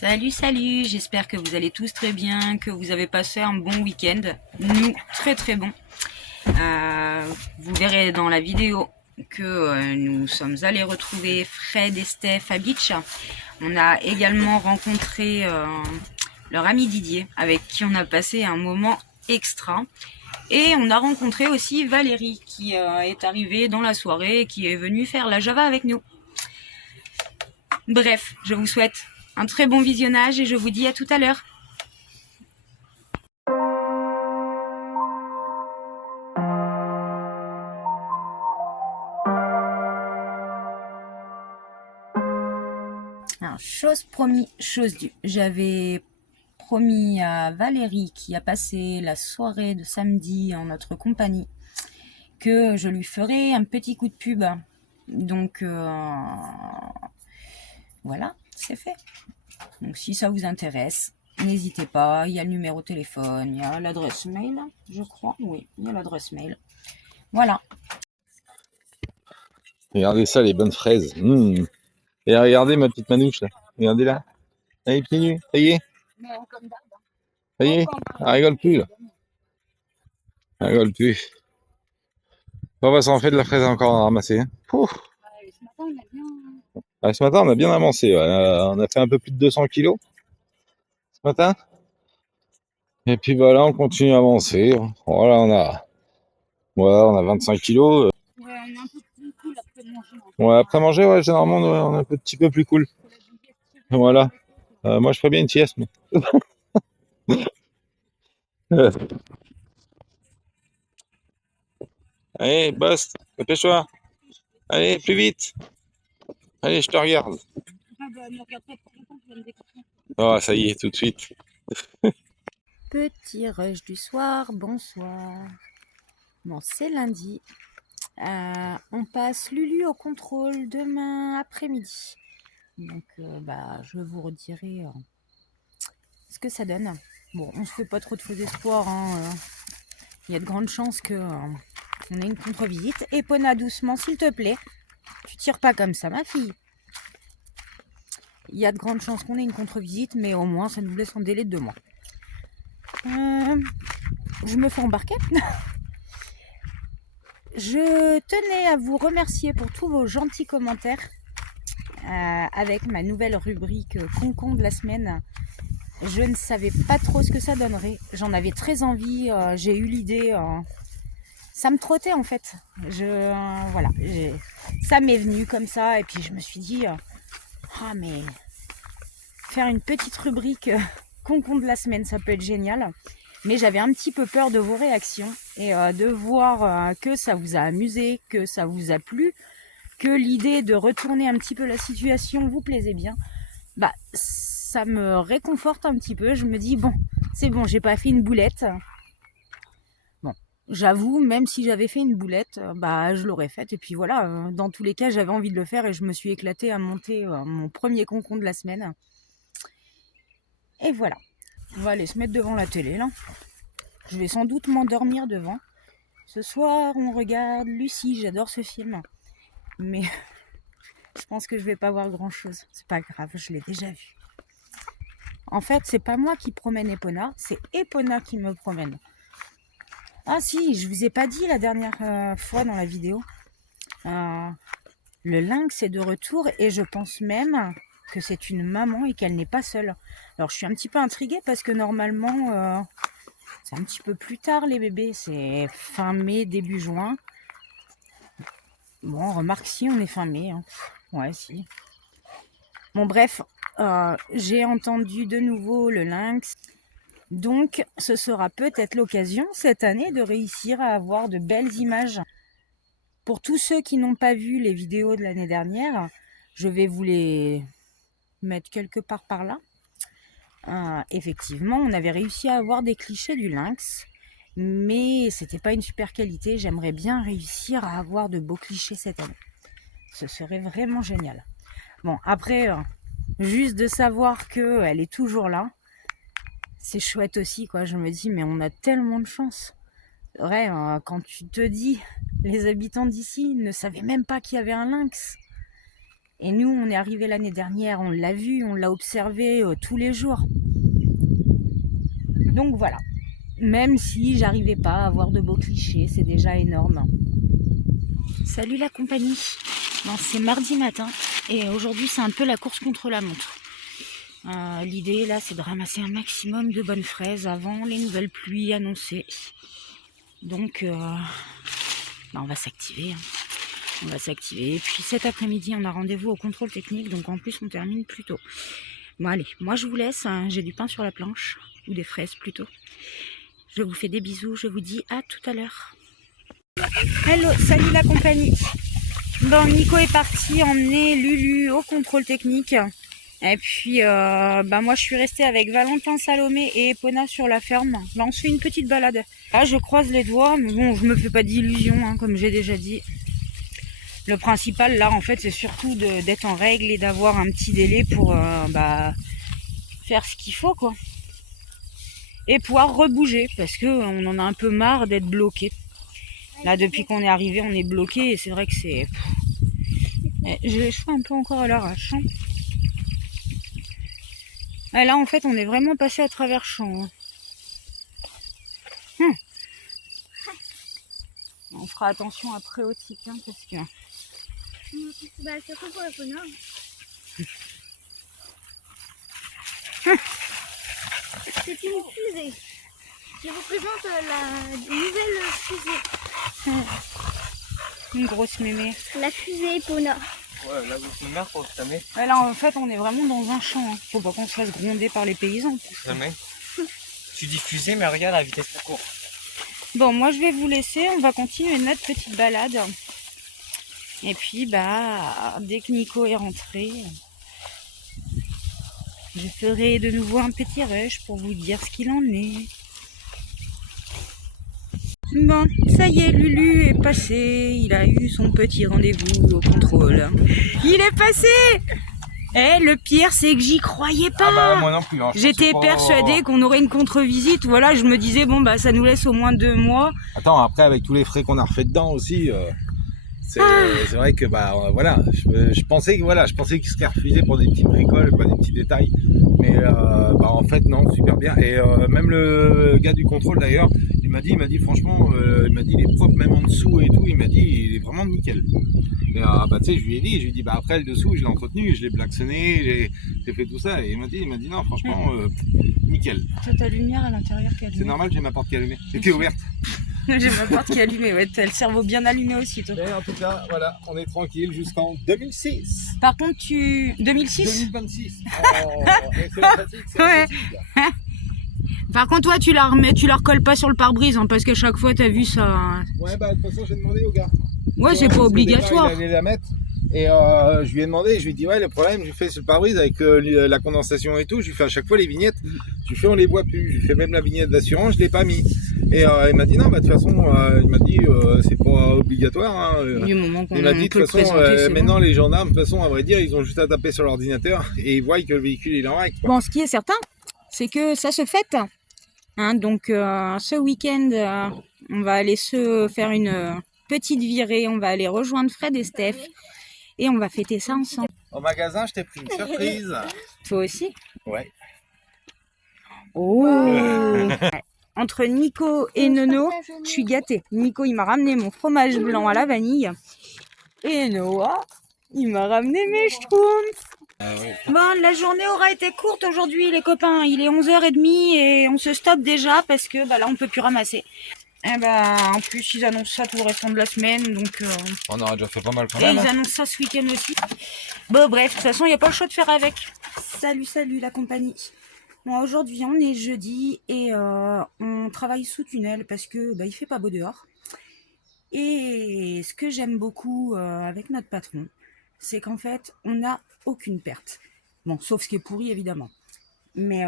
Salut, salut, j'espère que vous allez tous très bien, que vous avez passé un bon week-end. Nous, très très bon. Vous verrez dans la vidéo que nous sommes allés retrouver Fred et Steph à Beach. On a également rencontré leur ami Didier, avec qui on a passé un moment extra. Et on a rencontré aussi Valérie, qui est arrivée dans la soirée et qui est venue faire la Java avec nous. Bref, je vous souhaite un très bon visionnage et je vous dis à tout à l'heure. Alors, chose promis, chose due. J'avais promis à Valérie, qui a passé la soirée de samedi en notre compagnie, que je lui ferais un petit coup de pub. Donc, voilà, c'est fait. Donc, si ça vous intéresse, n'hésitez pas. Il y a le numéro de téléphone, il y a l'adresse mail, je crois. Oui, il y a l'adresse mail. Voilà. Regardez ça, les bonnes fraises. Et regardez ma petite manouche là. Regardez là. Elle est pieds nus. Ça y est. Ça y est. Elle rigole plus là. Elle rigole plus. On va s'en faire de la fraise encore à ramasser. Hein. Ce matin, on a bien avancé. Ouais. On a fait un peu plus de 200 kilos ce matin. Et puis voilà, on continue à avancer. Voilà, on a 25 kilos. Ouais, on est un peu plus cool après manger. Ouais, après manger, ouais, généralement, on est un petit peu plus cool. Voilà. Moi, je ferais bien une sieste. Mais... Allez, boss, dépêche-toi. Allez, plus vite. Allez, je te regarde. Oh, ça y est, tout de suite. Petit rush du soir, bonsoir. Bon, c'est lundi. On passe Lulu au contrôle demain après-midi. Donc, je vous redirai ce que ça donne. Bon, on se fait pas trop de faux espoirs. Il y a de grandes chances que on ait une contre-visite. Epona doucement, s'il te plaît. Tu tires pas comme ça, ma fille. Il y a de grandes chances qu'on ait une contre-visite, mais au moins, ça nous laisse un délai de 2 mois. Je me fais embarquer. Je tenais à vous remercier pour tous vos gentils commentaires avec ma nouvelle rubrique Concon de la semaine. Je ne savais pas trop ce que ça donnerait. J'en avais très envie. J'ai eu l'idée. Ça me trottait en fait. Voilà, ça m'est venu comme ça. Et puis je me suis dit, mais faire une petite rubrique Concon de la semaine, ça peut être génial. Mais j'avais un petit peu peur de vos réactions et de voir que ça vous a amusé, que ça vous a plu, que l'idée de retourner un petit peu la situation vous plaisait bien. Ça me réconforte un petit peu. Je me dis, bon, c'est bon, j'ai pas fait une boulette. Bon, j'avoue, même si j'avais fait une boulette, je l'aurais faite. Et puis voilà, dans tous les cas, j'avais envie de le faire et je me suis éclatée à monter mon premier concon de la semaine. Et voilà. On va aller se mettre devant la télé, là. Je vais sans doute m'endormir devant. Ce soir, on regarde Lucie. J'adore ce film. Mais je pense que je vais pas voir grand-chose. C'est pas grave, je l'ai déjà vu. En fait, c'est pas moi qui promène Epona, c'est Epona qui me promène. Ah si, je vous ai pas dit la dernière fois dans la vidéo. Le lynx est de retour et je pense même que c'est une maman et qu'elle n'est pas seule. Alors je suis un petit peu intriguée parce que normalement c'est un petit peu plus tard les bébés, c'est fin mai, début juin. Bon, remarque si on est fin mai. Hein. Ouais, si. Bon bref, j'ai entendu de nouveau le lynx. Donc ce sera peut-être l'occasion cette année de réussir à avoir de belles images. Pour tous ceux qui n'ont pas vu les vidéos de l'année dernière, je vais vous les mettre quelque part par là. Effectivement, on avait réussi à avoir des clichés du lynx, mais c'était pas une super qualité. J'aimerais bien réussir à avoir de beaux clichés cette année. Ce serait vraiment génial. Bon, après, juste de savoir qu'elle est toujours là, c'est chouette aussi, quoi. Je me dis, mais on a tellement de chance. Ouais, quand tu te dis, les habitants d'ici ne savaient même pas qu'il y avait un lynx. Et nous, on est arrivé l'année dernière, on l'a vu, on l'a observé tous les jours. Donc voilà. Même si j'arrivais pas à avoir de beaux clichés, c'est déjà énorme. Salut la compagnie. Bon, c'est mardi matin et aujourd'hui c'est un peu la course contre la montre. L'idée là c'est de ramasser un maximum de bonnes fraises avant les nouvelles pluies annoncées. Donc on va s'activer. On va s'activer. Et puis cet après-midi on a rendez-vous au contrôle technique, donc en plus on termine plus tôt. Bon allez, moi je vous laisse, hein, j'ai du pain sur la planche, ou des fraises plutôt. Je vous fais des bisous, je vous dis à tout à l'heure. Hello, salut la compagnie. Bon, Nico est parti emmener Lulu au contrôle technique. Et puis, moi je suis restée avec Valentin, Salomé et Epona sur la ferme. Là, on se fait une petite balade. Là, je croise les doigts, mais bon, je me fais pas d'illusions, hein, comme j'ai déjà dit. Le principal, là, en fait, c'est surtout d'être en règle et d'avoir un petit délai pour faire ce qu'il faut, quoi. Et pouvoir rebouger, parce qu'on en a un peu marre d'être bloqué. Là, depuis qu'on est arrivé, on est bloqué et c'est vrai que c'est... J'ai les cheveux un peu encore à l'arrache. Hein. Et là, en fait, on est vraiment passé à travers champs. Hein. On fera attention après au tic, hein, parce que... surtout pour le ponard. C'est une fusée qui représente la nouvelle fusée. Une grosse mémé. La fusée Epona. Ouais, là vous filmez pour cette année. Ouais, là, en fait, on est vraiment dans un champ. Hein. Faut pas qu'on se fasse gronder par les paysans. Jamais. Tu dis fusée, mais regarde la vitesse de cours. Bon, moi, je vais vous laisser. On va continuer notre petite balade. Et puis, dès que Nico est rentré, je ferai de nouveau un petit rush pour vous dire ce qu'il en est. Bon, ça y est, Lulu est passé. Il a eu son petit rendez-vous au contrôle. Il est passé! Le pire, c'est que j'y croyais pas. Ah bah moi non plus. Hein, j'étais persuadée qu'on aurait une contre-visite. Voilà, je me disais, bon, ça nous laisse au moins 2 mois. Attends, après, avec tous les frais qu'on a refait dedans aussi... C'est vrai que voilà, je pensais qu'il serait refusé pour des petites bricoles, pas des petits détails, mais en fait non, super bien. Et même le gars du contrôle d'ailleurs, il m'a dit franchement, il est propre même en dessous et tout, il m'a dit il est vraiment nickel. Et tu sais, je lui ai dit après le dessous je l'ai entretenu, je l'ai blacksonné, j'ai fait tout ça et il m'a dit non franchement nickel. T'as ta lumière à l'intérieur qui est allumée. C'est normal, j'ai ma porte qui est allumée, elle était ouverte. J'ai ma porte qui est allumée, ouais, t'as le cerveau bien allumé aussi, toi. Mais en tout cas, voilà, on est tranquille jusqu'en 2006. Par contre, 2006 2026. C'est la fatigue, c'est la fatigue. Par contre, toi, tu la recolles pas sur le pare-brise, hein, parce qu'à chaque fois, t'as vu ça... Ouais, de toute façon, j'ai demandé au gars. Ouais, c'est pas obligatoire. Il allait la mettre. Et je lui ai demandé, je lui ai dit, ouais, le problème, je lui fais sur le pare-brise avec la condensation et tout, je lui fais à chaque fois les vignettes, je lui fais, on les voit plus, je lui fais même la vignette d'assurance, je l'ai pas mis. Et il m'a dit, non, de toute façon, il m'a dit, c'est pas obligatoire. Hein. Du moment qu'on il m'a dit, de toute façon, maintenant, bon. Les gendarmes, de toute façon, à vrai dire, ils ont juste à taper sur l'ordinateur et ils voient que le véhicule, il est en règle. Bon, ce qui est certain, c'est que ça se fête. Hein, donc, ce week-end, on va aller se faire une petite virée, on va aller rejoindre Fred et Steph. Et on va fêter ça ensemble. Au magasin, je t'ai pris une surprise. Toi aussi? Ouais. Oh. Entre Nico et Nono, je suis gâtée. Nico, il m'a ramené mon fromage blanc à la vanille. Et Noah, il m'a ramené mes schtroumpfs. Ah oui. Bon, la journée aura été courte aujourd'hui, les copains. Il est 11h30 et on se stoppe déjà parce que là, on peut plus ramasser. En plus, ils annoncent ça tout le restant de la semaine, donc... On aura déjà fait pas mal quand et même. ils annoncent ça ce week-end aussi. Bon, bref, de toute façon, il n'y a pas le choix de faire avec. Salut la compagnie. Bon, aujourd'hui, on est jeudi et on travaille sous tunnel parce que il fait pas beau dehors. Et ce que j'aime beaucoup avec notre patron, c'est qu'en fait, on n'a aucune perte. Bon, sauf ce qui est pourri, évidemment. Mais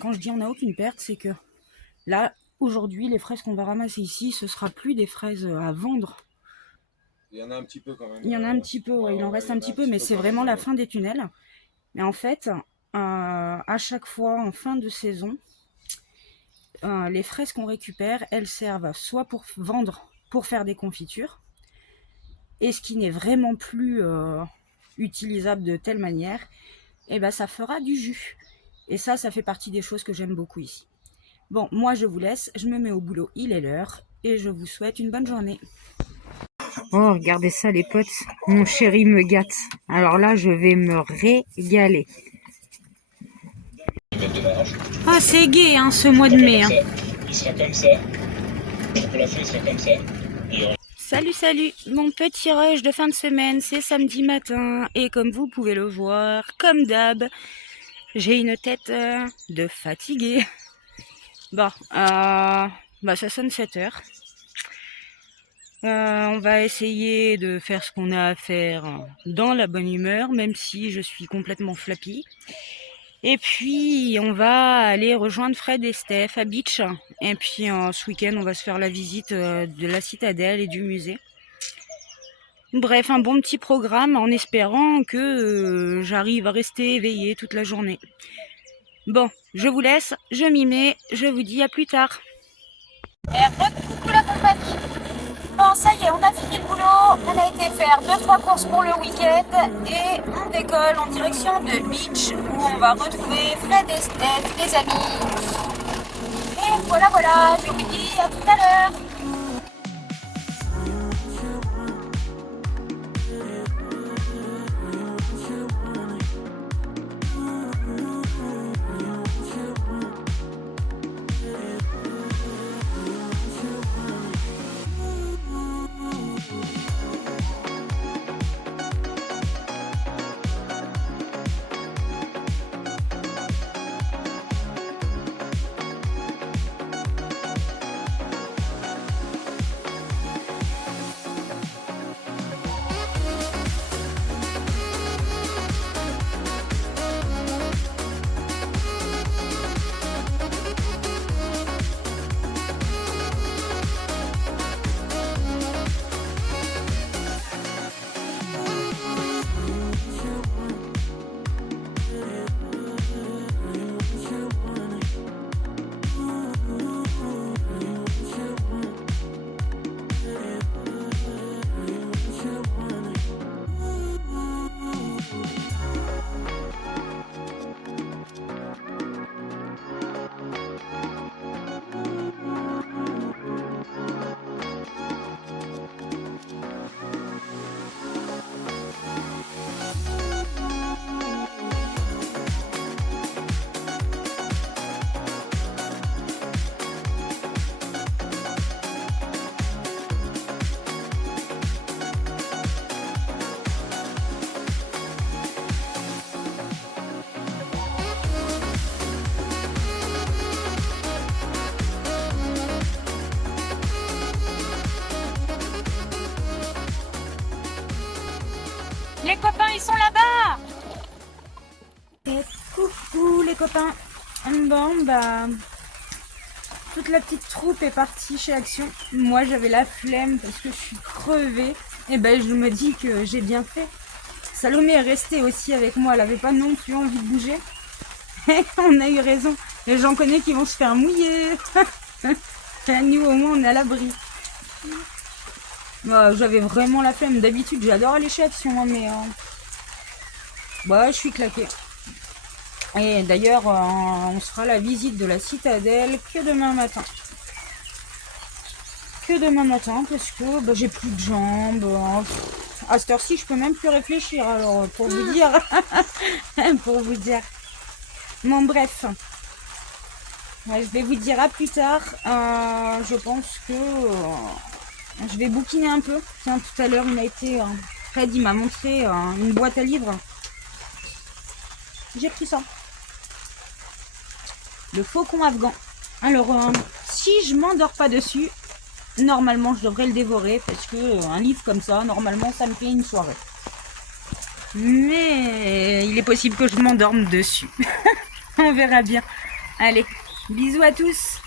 quand je dis on n'a aucune perte, c'est que là... Aujourd'hui, les fraises qu'on va ramasser ici, ce sera plus des fraises à vendre. Il y en a un petit peu quand même. Il y en a un petit peu, ouais, il en reste un petit peu, mais c'est vraiment la fin des tunnels. Mais en fait, à chaque fois, en fin de saison, les fraises qu'on récupère, elles servent soit pour vendre, pour faire des confitures, et ce qui n'est vraiment plus utilisable de telle manière, et ben ça fera du jus. Et ça fait partie des choses que j'aime beaucoup ici. Bon, moi je vous laisse, je me mets au boulot, il est l'heure, et je vous souhaite une bonne journée. Oh, regardez ça les potes, mon chéri me gâte. Alors là, je vais me régaler. Ah, c'est gai hein, ce mois de mai. Hein. Il sera comme ça. Pour la fin, il sera comme ça. Salut, mon petit rush de fin de semaine, c'est samedi matin. Et comme vous pouvez le voir, comme d'hab, j'ai une tête de fatiguée. Bon, ça sonne 7 heures. On va essayer de faire ce qu'on a à faire dans la bonne humeur, même si je suis complètement flappie. Et puis, on va aller rejoindre Fred et Steph à Beach. Et puis, ce week-end, on va se faire la visite de la citadelle et du musée. Bref, un bon petit programme en espérant que j'arrive à rester éveillée toute la journée. Bon, je vous laisse, je m'y mets, je vous dis à plus tard. Coucou la compagnie. Bon, ça y est, on a fini le boulot, on a été faire 2-3 courses pour le week-end et on décolle en direction de Beach où on va retrouver Fred et Steph, les amis. Et voilà, je vous dis à tout à l'heure. Les copains, ils sont là-bas. Et coucou les copains. Bon, toute la petite troupe est partie chez Action. Moi, j'avais la flemme parce que je suis crevée. Et je me dis que j'ai bien fait. Salomé est restée aussi avec moi. Elle avait pas non plus envie de bouger. Et on a eu raison. Et j'en connais qui vont se faire mouiller. Nous, au moins, on est à l'abri. J'avais vraiment la flemme. D'habitude, j'adore aller chez Action, mais je suis claquée. Et d'ailleurs, on se fera la visite de la citadelle que demain matin. Parce que j'ai plus de jambes. À cette heure-ci, je peux même plus réfléchir. Alors, pour vous dire. Bon, bref. Je vais vous dire à plus tard. Je pense que je vais bouquiner un peu. Tiens, tout à l'heure, Fred, il m'a montré une boîte à livres. J'ai pris ça. Le faucon afghan. Alors, si je m'endors pas dessus, normalement, je devrais le dévorer. Parce que un livre comme ça, normalement, ça me fait une soirée. Mais il est possible que je m'endorme dessus. On verra bien. Allez, bisous à tous.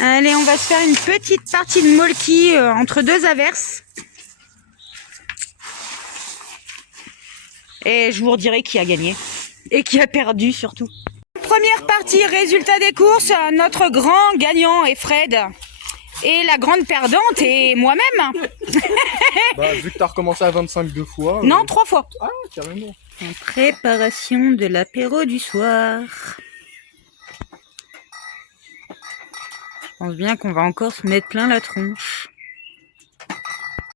Allez, on va se faire une petite partie de molki entre deux averses. Et je vous redirai qui a gagné. Et qui a perdu surtout. Première partie, résultat des courses. Notre grand gagnant est Fred. Et la grande perdante est moi-même. Bah, vu que t'as recommencé à 25 deux fois. Non, 3 fois. Ah, carrément. En préparation de l'apéro du soir. Je pense bien qu'on va encore se mettre plein la tronche.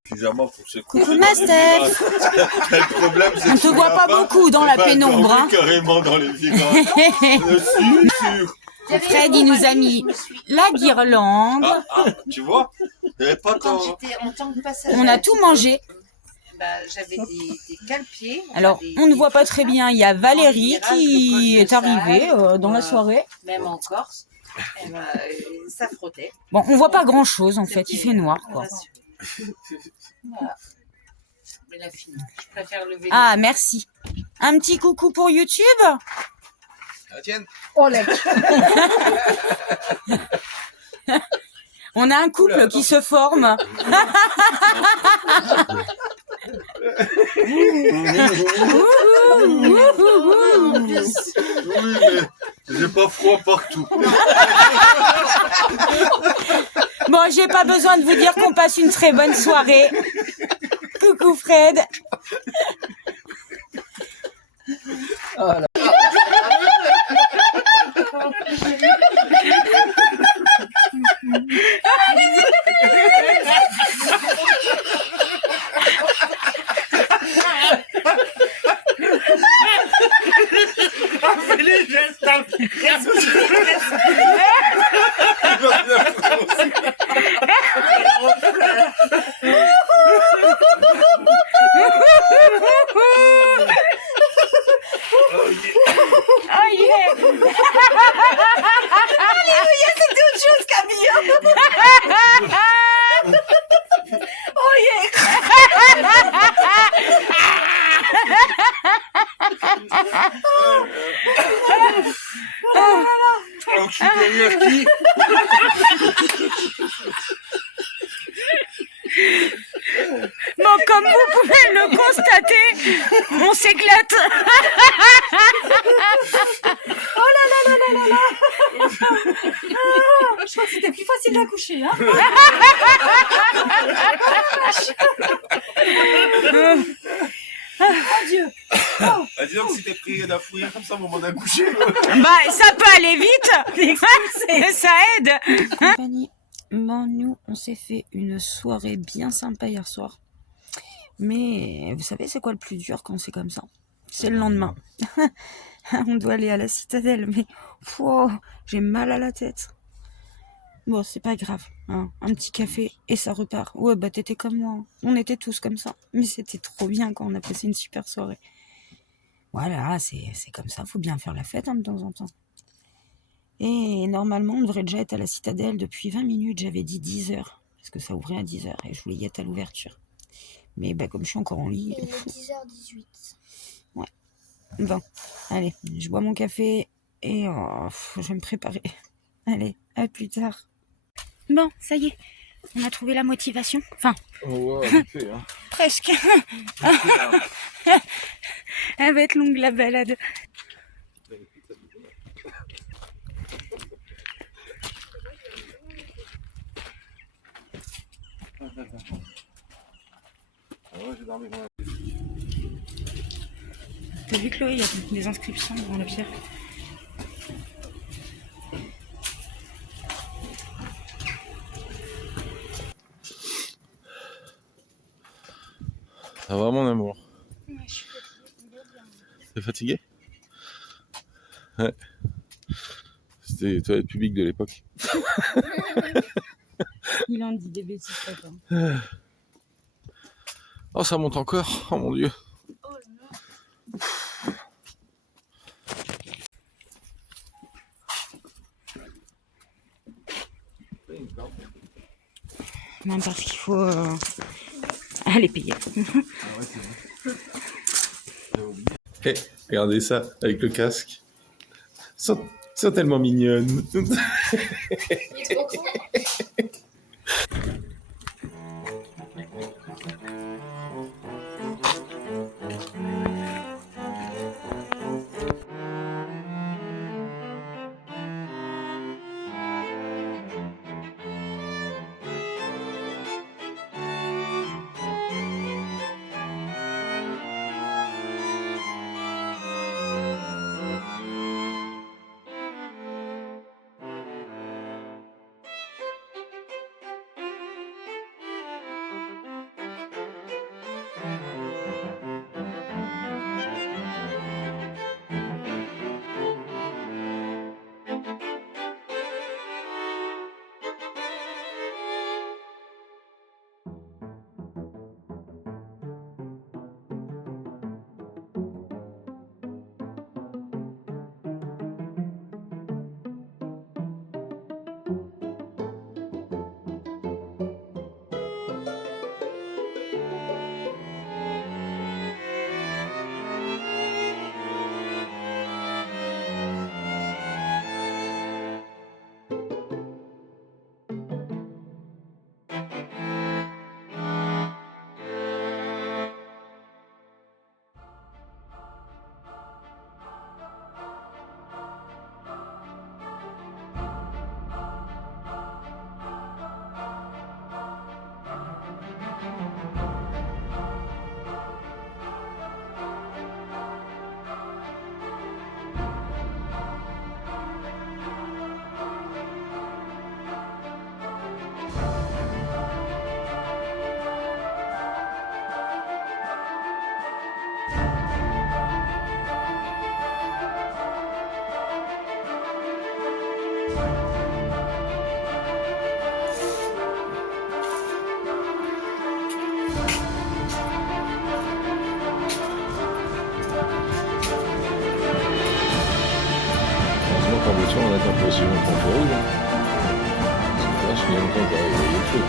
Suffisamment pour se Coucou ma Steph. Le problème, c'est On te voit pas beaucoup dans la pénombre. Hein. Carrément dans les virages. Sûr. Fred, il nous a mis la guirlande. Tu vois, il n'y avait pas Quand tant. j'étais en tant que passagère, On a tout mangé. j'avais des cale-pieds. Alors, on ne voit pas très bien. Il y a Valérie qui est arrivée dans la soirée. Même en Corse, ça frottait. Bon, on voit pas grand-chose en fait. Il fait noir, quoi. Voilà. Mais la fille, je préfère le vélo. Ah, merci. Un petit coucou pour YouTube. La tienne. Oh là. On a un couple qui se forme. Oui, mais j'ai pas froid partout. Bon, j'ai pas besoin de vous dire qu'on passe une très bonne soirée. Coucou Fred. Les gestes dans Oh yeah. Alléluia, c'était autre chose, Camille. Oh Alors, je suis derrière qui? Bon, comme vous pouvez le constater, on s'éclate. Oh là là là là là là. Je crois que c'était plus facile d'accoucher, hein. Oh Dieu. Ah, disons que si t'es pris d'un fou rire comme ça au moment d'accoucher. Bah, ça peut aller vite. Ça aide. Bon, nous, on s'est fait une soirée bien sympa hier soir. Mais vous savez, c'est quoi le plus dur quand c'est comme ça? C'est le lendemain. On doit aller à la citadelle, mais j'ai mal à la tête. Bon, c'est pas grave. Hein. Un petit café et ça repart. Ouais, bah t'étais comme moi. Hein. On était tous comme ça. Mais c'était trop bien quand on a passé une super soirée. Voilà, c'est comme ça. Faut bien faire la fête hein, de temps en temps. Et normalement, on devrait déjà être à la citadelle depuis 20 minutes. J'avais dit 10 heures. Parce que ça ouvrait à 10 heures et je voulais y être à l'ouverture. Mais bah, comme je suis encore en lit. Il est 10h18. Ouais. Bon, allez, je bois mon café et je vais me préparer. Allez, à plus tard. Bon, ça y est, on a trouvé la motivation. Enfin, Oh, ouais, vite fait, hein. presque. Elle va être longue la balade. T'as vu Chloé, il y a des inscriptions devant la pierre. Ça va mon amour? T'es fatigué? Ouais. C'était les toilettes publiques de l'époque. Il en dit des bêtises, papa. Oh, ça monte encore. Oh mon dieu. Non, parce qu'il faut aller payer. Hey, regardez ça avec le casque. Ils sont tellement mignonnes. Heureusement qu'en voiture, on attend pas aussi longtemps que rouge. C'est là, je suis longtemps pour réveiller le feu.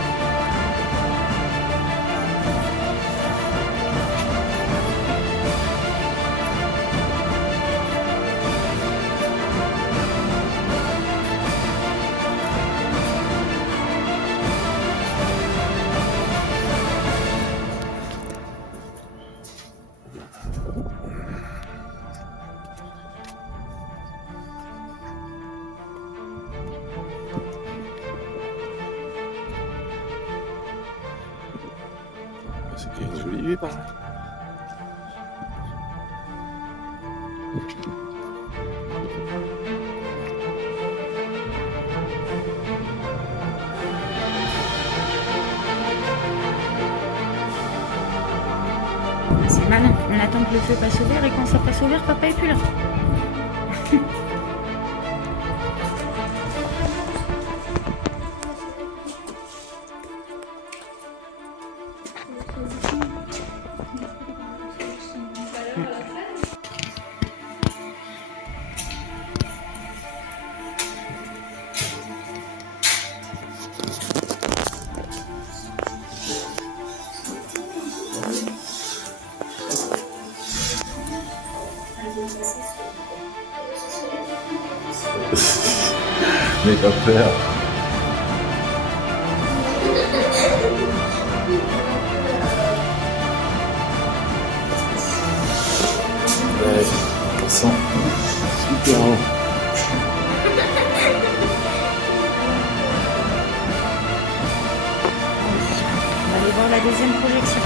C'est qu'il y a une jolie vue par là. C'est malin, on attend que le feu passe au vert et quand ça passe au vert, papa est plus là. N'aie pas peur. Ouais, ça sent super bon. On va aller voir la deuxième projection.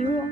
lourd.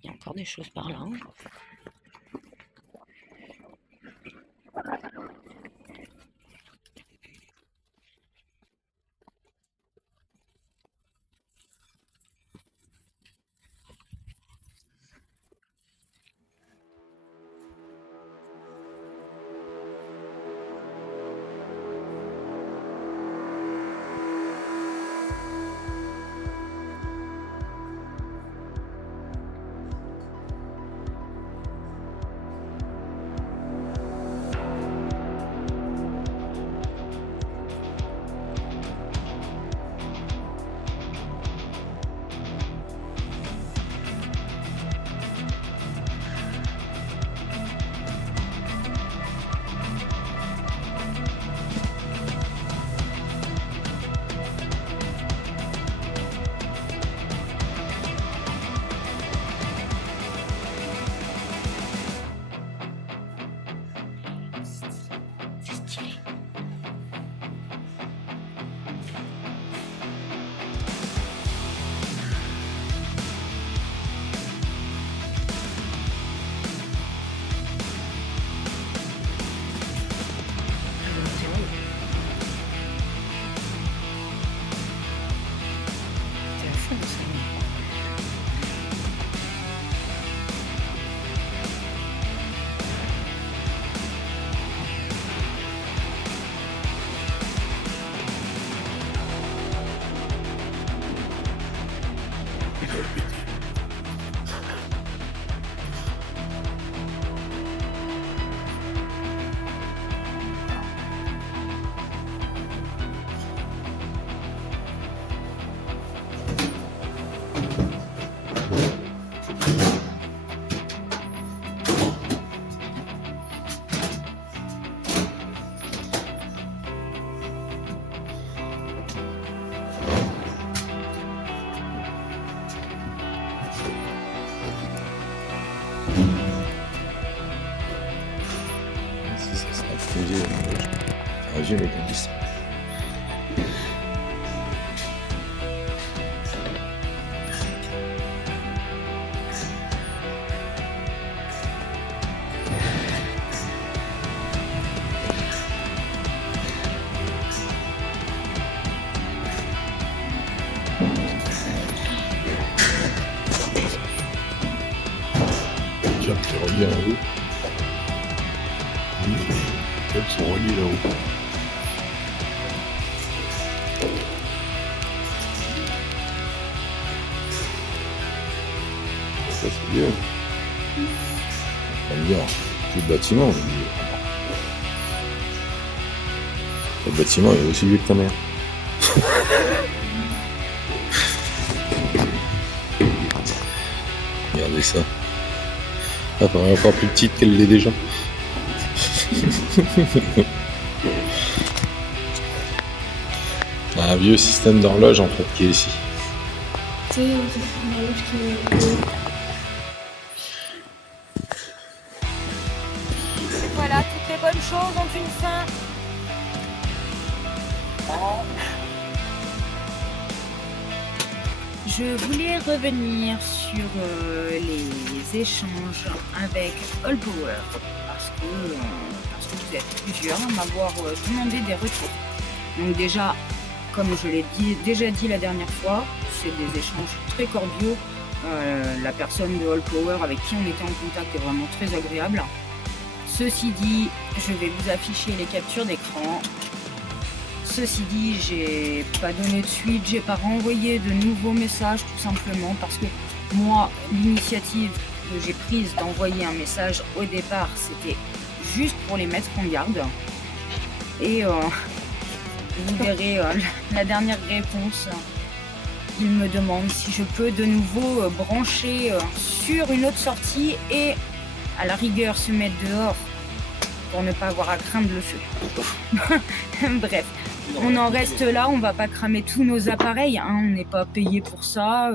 Il y a encore des choses par là. Un vieux mécanisme. déjà que c'est relié en haut. Elles sont reliées là-haut. Ça c'est bien. J'aime bien. Tout le bâtiment. Le bâtiment est aussi vieux que ta mère. Regardez ça. Elle paraît encore plus petite qu'elle l'est déjà. Un vieux système d'horloge en fait qui est ici. Voilà, toutes les bonnes choses ont une fin. Je voulais revenir sur les échanges avec All Power parce que vous êtes plusieurs à m'avoir demandé des retours. Donc déjà, comme je l'ai déjà dit la dernière fois, c'est des échanges très cordiaux. La personne de All Power avec qui on était en contact est vraiment très agréable. Ceci dit, je vais vous afficher les captures d'écran. Ceci dit, j'ai pas donné de suite, j'ai pas renvoyé de nouveaux messages tout simplement parce que moi, l'initiative que j'ai prise d'envoyer un message au départ, c'était juste pour les mettre en garde. Et vous verrez la dernière réponse. Il me demande si je peux de nouveau brancher sur une autre sortie et à la rigueur se mettre dehors pour ne pas avoir à craindre le feu. Bref, on en reste là, on va pas cramer tous nos appareils, hein, on n'est pas payé pour ça,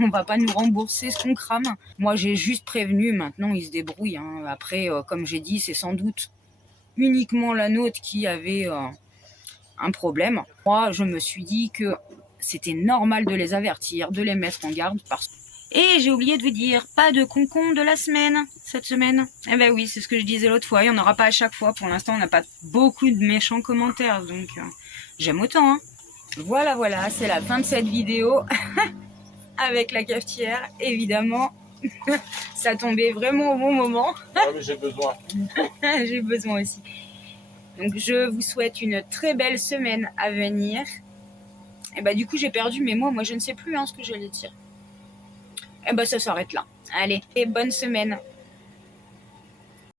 on va pas nous rembourser ce qu'on crame. Moi j'ai juste prévenu, maintenant ils se débrouillent. Hein. Après, comme j'ai dit, c'est sans doute uniquement la nôtre qui avait un problème. Moi je me suis dit que c'était normal de les avertir, de les mettre en garde parce que... Et j'ai oublié de vous dire, pas de concombre de la semaine, cette semaine. Eh ben oui, c'est ce que je disais l'autre fois, il n'y en aura pas à chaque fois. Pour l'instant, on n'a pas beaucoup de méchants commentaires, donc j'aime autant. Hein. Voilà, c'est la fin de cette vidéo. Avec la cafetière, évidemment. Ça tombait vraiment au bon moment. Ah mais j'ai besoin. J'ai besoin aussi. Donc je vous souhaite une très belle semaine à venir. Et bah du coup, j'ai perdu mes mots. Moi, je ne sais plus ce que j'allais dire. Et bah ça s'arrête là. Allez, et bonne semaine.